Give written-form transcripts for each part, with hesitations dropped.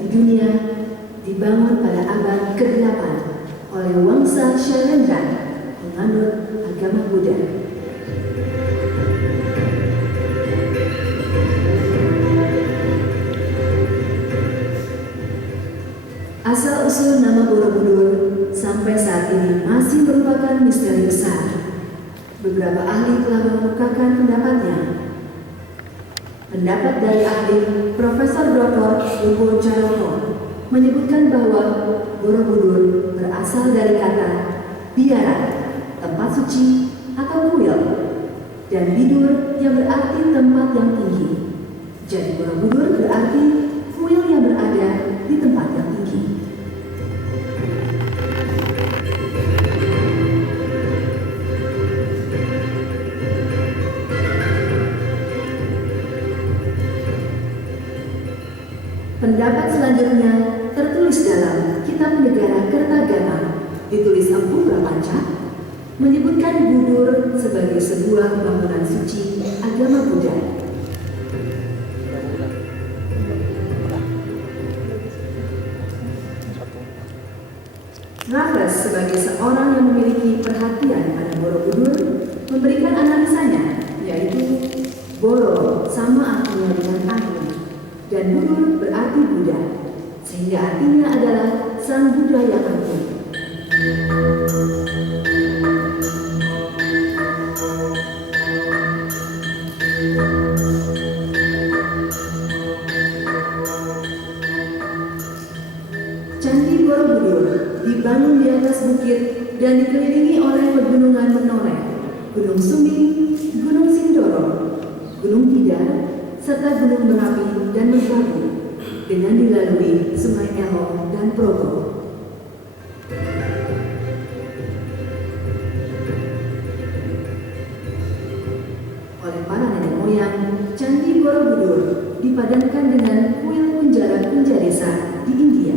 di dunia dibangun pada abad ke-8 oleh Wangsa Shailendra, penganut agama Buddha. Asal-usul nama Borobudur sampai saat ini masih merupakan misteri besar. Beberapa ahli telah mengemukakan pendapatnya. Pendapat dari ahli Profesor Dr. Lubo Charoko menyebutkan bahwa Borobudur berasal dari kata biara, tempat suci atau kuil, dan bidur yang berarti tempat yang tinggi. Jadi Borobudur berarti kuil yang berada di tempat yang tinggi. Pendapat selanjutnya tertulis dalam Kitab Negara Kertagama, ditulis Empu Prapanca, menyebutkan Budur sebagai sebuah bangunan suci agama Buddha. Raffles sebagai seorang yang memiliki perhatian pada Borobudur memberikan analisanya, yaitu Boro sama artinya dengan akhir, dan Budur berarti Buddha, sehingga artinya adalah Sang Buddha yang agung. Candi Borobudur dibangun di atas bukit dan dikelilingi oleh pegunungan menoreh, Gunung Sumbing, Gunung Sindoro, Gunung Tidar, serta Gunung Merapi dan Merbabu, dengan dilalui Sungai Elong dan Progo. Oleh para nenek moyang, Candi Borobudur dipadankan dengan kuil kunjara-kunja desa di India.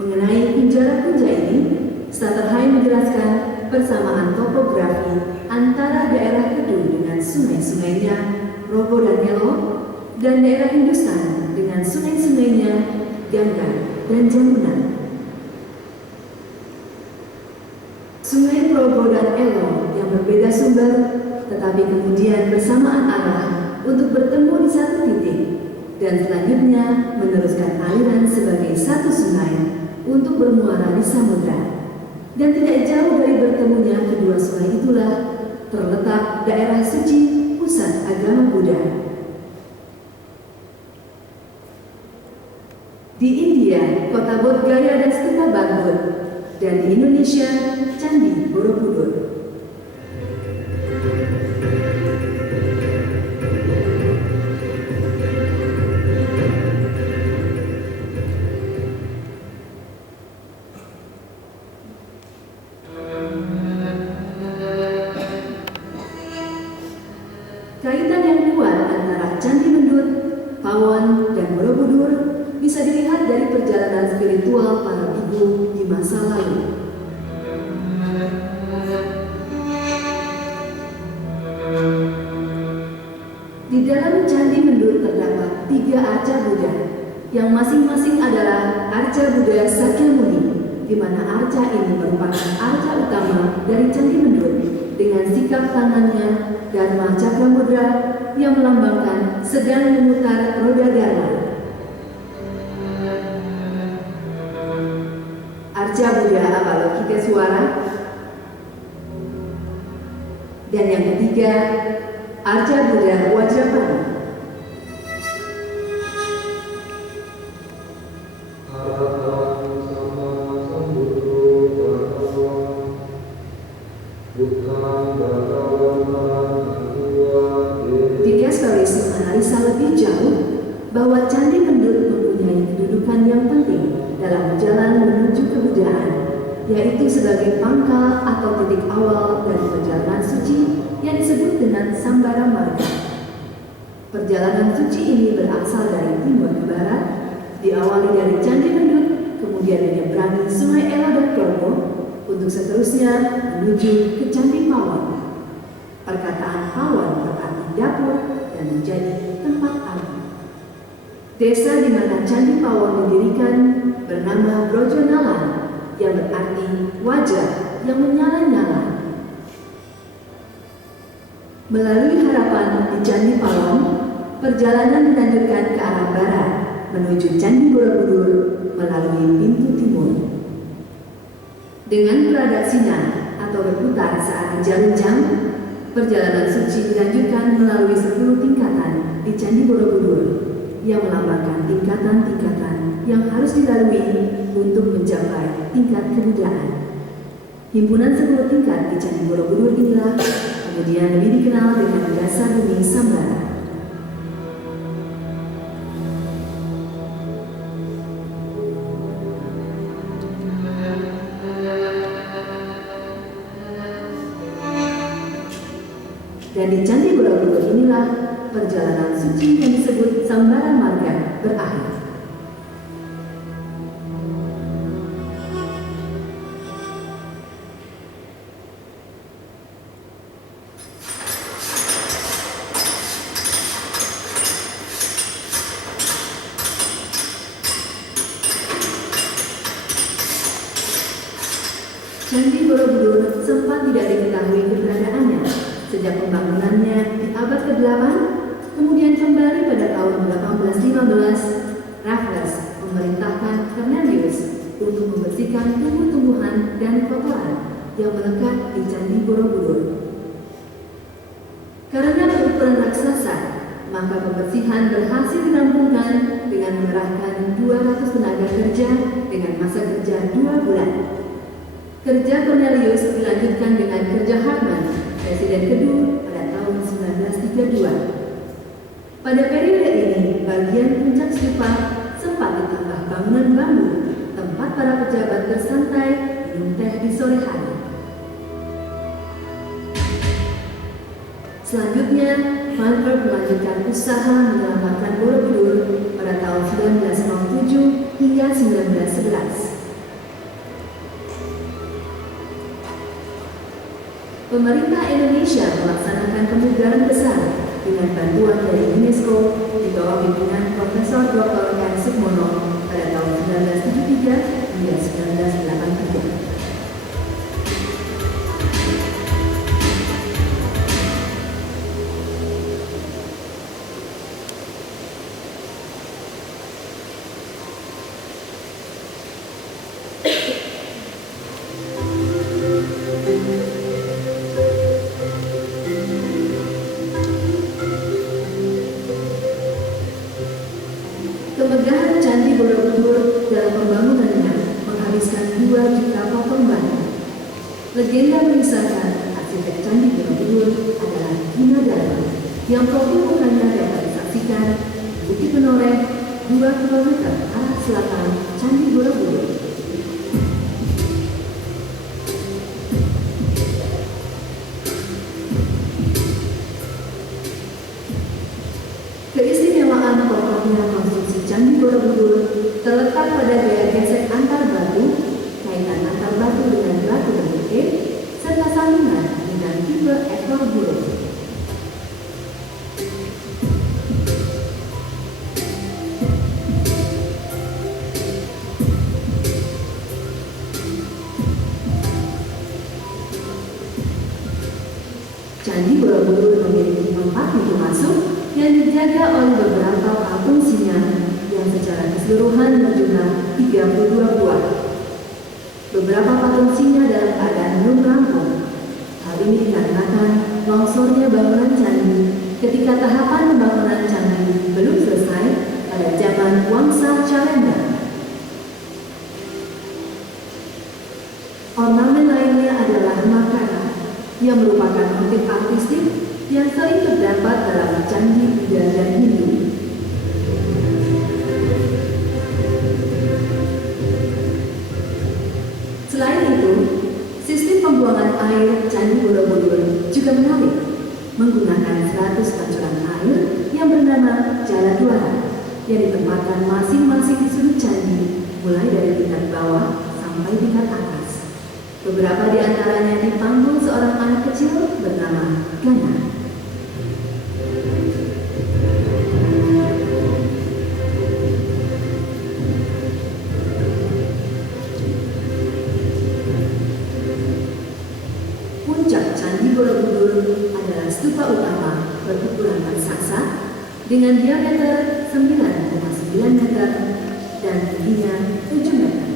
Mengenai kunjara-kunja ini, Satterheim menjelaskan persamaan topografi antara daerah Kedu dengan sungai-sungainya, Robo dan Elo, dan daerah Hindustan dengan sungai-sungainya, Gangga dan Jamuna. Sungai Progo dan Elo yang berbeda sumber, tetapi kemudian bersamaan arah untuk bertemu di satu titik, dan selanjutnya meneruskan aliran sebagai satu sungai untuk bermuara di samudra. Dan tidak jauh dari bertemunya kedua sungai itulah terletak daerah suci pusat agama Buddha. Di India, kota Bodh Gaya dan Sthita, dan di Indonesia, Candi Borobudur. Kaitan yang kuat antara Candi Mendut, Pawon, dan Borobudur bisa dilihat dari perjalanan spiritual para biku di masa lalu. Di dalam Candi Mendut terdapat 3 arca Buddha, yang masing-masing adalah arca Buddha Sakyamuni, di mana arca ini merupakan arca utama dari Candi Mendut, dengan sikap tangannya Dharma Cakra Mudra yang melambangkan sedang memutar roda Dharma. Arca Buddha Avalokiteswara. Dan yang ketiga, arca Buddha Wajrapana. Dicasperis menganalisa lebih jauh bahwa Candi Mendut mempunyai kedudukan yang penting dalam jalan menuju kebudayaan, yaitu sebagai pangkal atau titik awal dari perjalanan suci yang disebut dengan Sambara Marga. Perjalanan suci ini berasal dari timur ke barat, diawali dari Candi Mendut, kemudian menyeberangi Sungai Elo dan Progo, untuk seterusnya menuju ke Candi Pawon. Perkataan Pawon berarti dapur dan dan menjadi tempat aman. Desa di mana Candi Pawon didirikan bernama Brojonalan, yang berarti wajah yang menyala-nyala. Melalui harapan di Candi Pawon, perjalanan dilanjutkan ke arah barat menuju Candi Borobudur melalui pintu timur. Dengan pradaksina atau berputar searah jarum jam, perjalanan suci dilanjutkan melalui 10 tingkatan di Candi Borobudur yang melambangkan tingkatan-tingkatan yang harus dilalui untuk mencapai tingkat kebudayaan. Himpunan 10 tingkat di Candi Borobudur inilah kemudian lebih dikenal dengan Dasar Bumi Sambara. Dan di Candi Borobudur inilah perjalanan suci yang disebut Sambara Marga berakhir. Candi Borobudur sempat tidak diketahui keberadaannya sejak pembangunannya di abad ke-8, kemudian kembali pada tahun 1815, Raffles memerintahkan Cornelius untuk membersihkan tumbuh-tumbuhan dan kotoran yang melekat di Candi Borobudur. Karena berukuran raksasa, maka pembersihan berhasil dirampungkan dengan mengerahkan 200 tenaga kerja dengan masa kerja 2 bulan. Kerja Cornelius dilanjutkan dengan kerja Hartman, Presiden kedua pada tahun 1932. Pada periode ini, bagian puncak stupa sempat ditambah bangunan bambu, tempat para pejabat bersantai minum teh di sore hari. Selanjutnya, Van Berg melanjutkan usaha menyelamatkan Borobudur pada tahun 1907 hingga 1911. Pemerintah Indonesia melaksanakan pemugaran besar dengan bantuan dari UNESCO di bawah pimpinan Profesor Dr. R. Sukmono pada tahun 1973 hingga 1983. Kemegahan Candi Borobudur dalam pembangunannya menghabiskan 2 juta potong batu. Legenda mengisahkan arsitek Candi Borobudur adalah Gina Dharma yang profil mukanya dapat disaksikan Bukit Menoreh 2 km arah selatan Candi Borobudur. Keistimewaan pokoknya konstruksi Candi Borobudur terletak pada gaya gesek antar batu, kaitan antar batu dengan batu berbentuk, serta sambungan dengan tipe ekor burung. Candi Borobudur memiliki 4 pintu masuk yang dijaga oleh beberapa patung singa yang secara keseluruhan berjumlah 32 buah. Beberapa patung singa dalam keadaan belum rampung. Hal ini dikarenakan longsornya bangunan candi ketika tahapan pembangunan candi belum selesai pada zaman Wangsa Calendar. Ornamen lainnya adalah makara yang merupakan motif artistik yang sering terdapat dalam candi Buddha dan Hindu. Selain itu, sistem pembuangan air Candi Borobudur juga menarik, menggunakan 100 pancuran air yang bernama Jala Duara yang ditempatkan masing-masing di sudut candi, mulai dari tingkat bawah sampai tingkat atas. Beberapa di antaranya dipanggul seorang anak kecil bernama Gana. dengan diameter 9,9 meter dan tingginya 7 meter.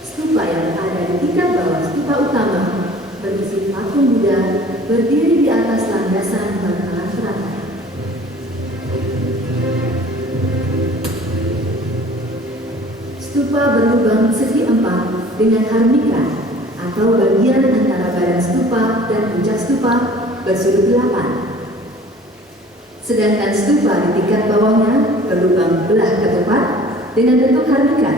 Stupa yang ada di tingkat bawah stupa utama berisi patung Buddha berdiri di atas landasan bantalan teratai. Stupa berlubang segi 4 dengan harmika atau bagian antara badan stupa dan puncak stupa bersudut 8. Sedangkan stupa di tingkat bawahnya berlubang belah ketupat dengan bentuk harmika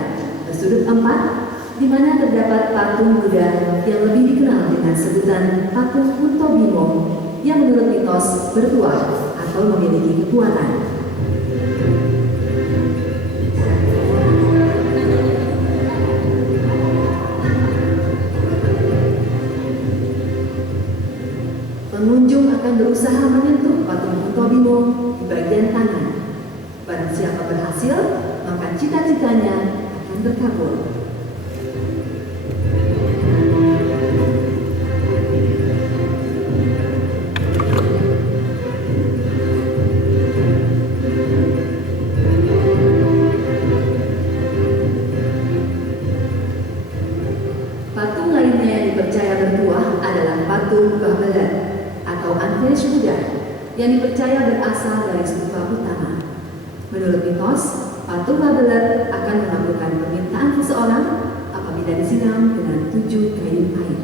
bersudut 4, di mana terdapat patung Buddha yang lebih dikenal dengan sebutan patung Uttobimo yang menurut mitos bertuah atau memiliki kekuatan. Pengunjung akan berusaha menyentuh patung Uttobimo di bagian tangan. Barang siapa berhasil, maka cita-citanya akan terkabul. Patung lainnya yang dipercaya bertuah adalah patung Babelat atau Unfinished Buddha yang dipercaya berasal dari stupa utama. Menurut mitos, patung Babelat akan mengabulkan permintaan seseorang apabila disiram dengan 7 kayu air.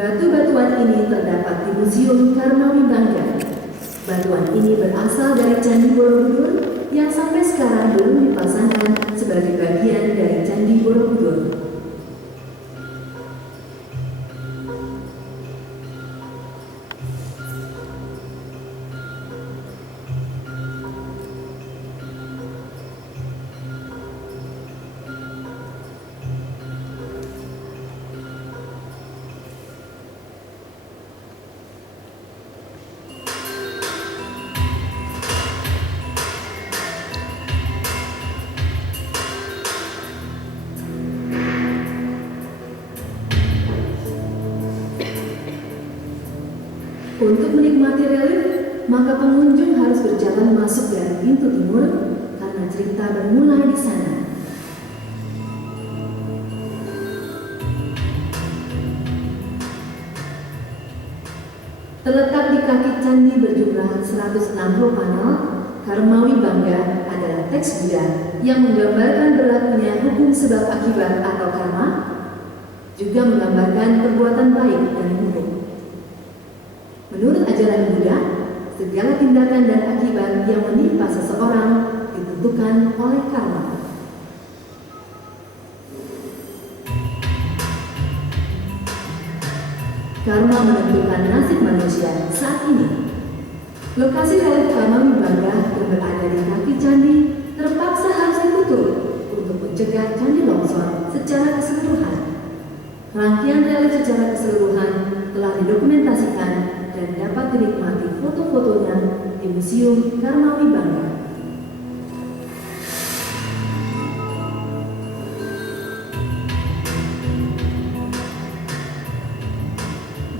Batu-batuan ini terdapat di Museum Karmawi Bangga. Batuan ini berasal dari Candi Borobudur yang sampai sekarang belum dipasangkan sebagai bagian dari Candi Borobudur. Untuk menikmati relief, maka pengunjung harus berjalan masuk dari pintu timur karena cerita bermulai di sana. Terletak di kaki candi berjumlah 160 panel, Karmawi Bangga adalah teks Buddha yang menggambarkan berlakunya hukum sebab akibat atau karma, juga menggambarkan perbuatan baik dan buruk. Menurut ajaran Buddha, segala tindakan dan akibat yang menimpa seseorang ditentukan oleh karma. Karma menentukan nasib manusia saat ini. Lokasi relief Karmawi Bangga yang berada di kaki candi terpaksa harus ditutup untuk mencegah candi longsor secara keseluruhan. Rangkaian relief secara keseluruhan telah didokumentasikan dan dapat dinikmati foto-fotonya di Museum Karmawi Bangga.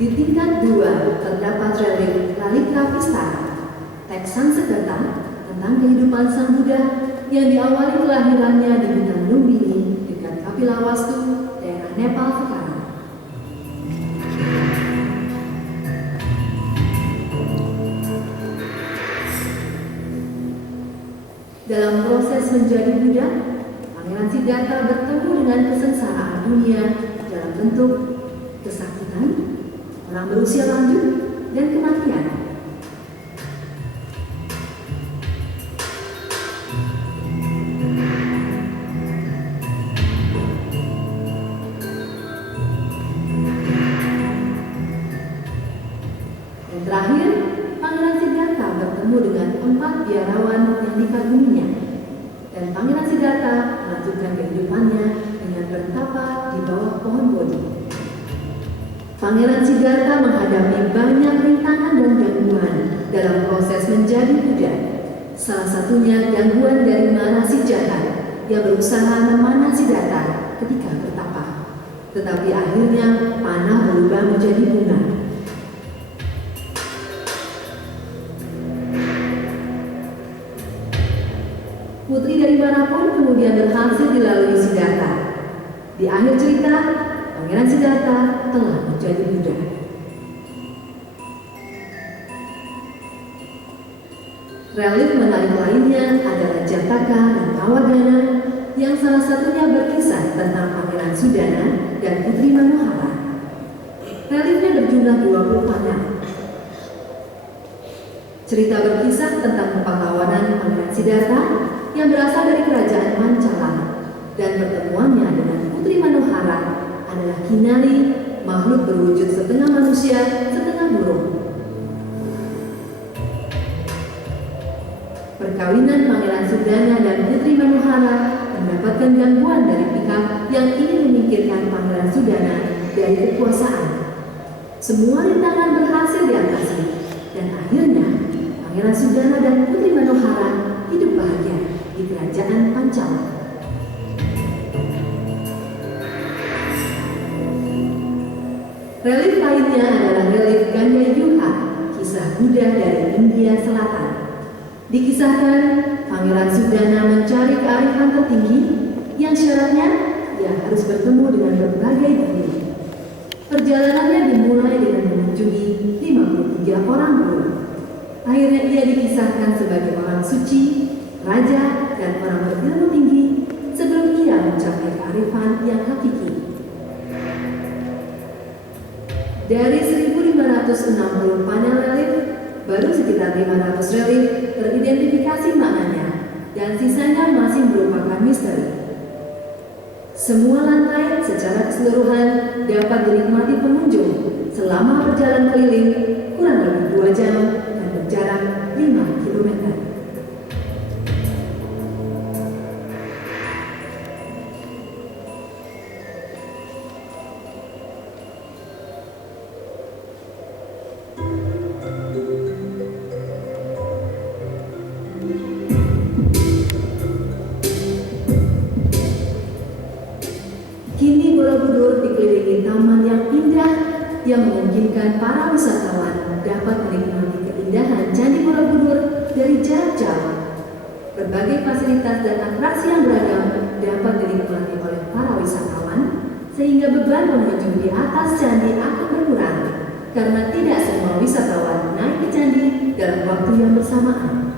Di tingkat 2 terdapat relief Lalitra Vistara, teks Sanskerta tentang kehidupan Sang Buddha yang diawali kelahirannya di Bintang Lumbini dekat Kapilawastu, daerah Nepal sekarang. Dalam proses menjadi Buddha, Pangeran Siddhartha bertemu dengan kesengsaraan dunia dalam bentuk kesakitan, orang berusia lanjut, dan kematian. Dan terakhir, Pangeran Siddhartha bertemu dengan 4 biarawan yang dikaguminya, dan Pangeran Siddhartha melanjutkan kehidupannya dengan bertapa di bawah pohon bodhi. Pangeran Siddhartha menghadapi banyak rintangan dan gangguan dalam proses menjadi Buddha. Salah satunya gangguan dari mara si jahat yang berusaha memanah Siddhartha ketika bertapa. Tetapi akhirnya panah berubah menjadi bunga. Putri dari Mara pun kemudian berhasil dilalui Siddhartha. Di akhir cerita, Pangeran Siddhartha telah menjadi Buddha. Relik menarik lainnya adalah Jataka dan Kawadana yang salah satunya berkisah tentang Pangeran Sudana dan Putri Manohara. Reliknya berjumlah 20 panel. Cerita berkisah tentang kepahlawanan Pangeran Siddhartha yang berasal dari kerajaan Pancala dan pertemuannya dengan Putri Manohara adalah Kinali, makhluk berwujud setengah manusia, setengah burung. Perkawinan Pangeran Sudana dan Putri Manohara mendapatkan gangguan dari pihak yang ingin menyingkirkan Pangeran Sudana dari kekuasaan. Semua rintangan berhasil diatasi dan akhirnya Pangeran Sudana dan Putri Manohara hidup bahagia di kerajaan Pancala. Relik lainnya adalah relik Gandayuha, kisah Buddha dari India Selatan. Dikisahkan, Pangeran Sudana mencari kearifan tertinggi yang syaratnya ia harus bertemu dengan berbagai guru. Perjalanannya dimulai dengan mengunjungi 53 orang guru. Akhirnya ia dikisahkan sebagai orang suci, raja, dan orang berilmu tinggi sebelum ia mencapai kearifan yang hakiki. Dari 1.560 panel relik, baru sekitar 500 relik teridentifikasi maknanya dan sisanya masih merupakan misteri. Semua lantai secara keseluruhan dapat dinikmati pengunjung selama berjalan keliling kurang lebih 2 jam dan berjarak 5 km. Kini Borobudur dikelilingi taman yang indah yang memungkinkan para wisatawan dapat menikmati keindahan Candi Borobudur dari jarak jauh. Berbagai fasilitas dan atraksi yang beragam dapat dinikmati oleh para wisatawan sehingga beban pengunjung di atas candi akan berkurang karena tidak semua wisatawan naik ke candi dalam waktu yang bersamaan.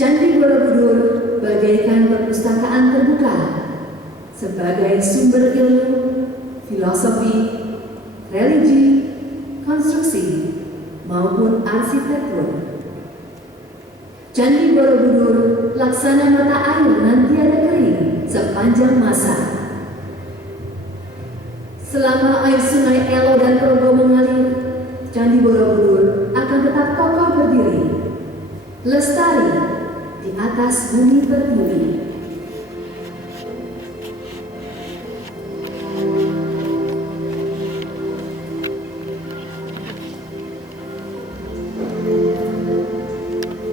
Candi Borobudur bagaikan perpustakaan terbuka sebagai sumber ilmu, filosofi, religi, konstruksi, maupun arsitektur. Candi Borobudur laksana mata air nan tiada kering sepanjang masa. Selama air sungai Elo dan Progo mengalir, Candi Borobudur akan tetap kokoh berdiri, lestari di atas bumi pertiwi.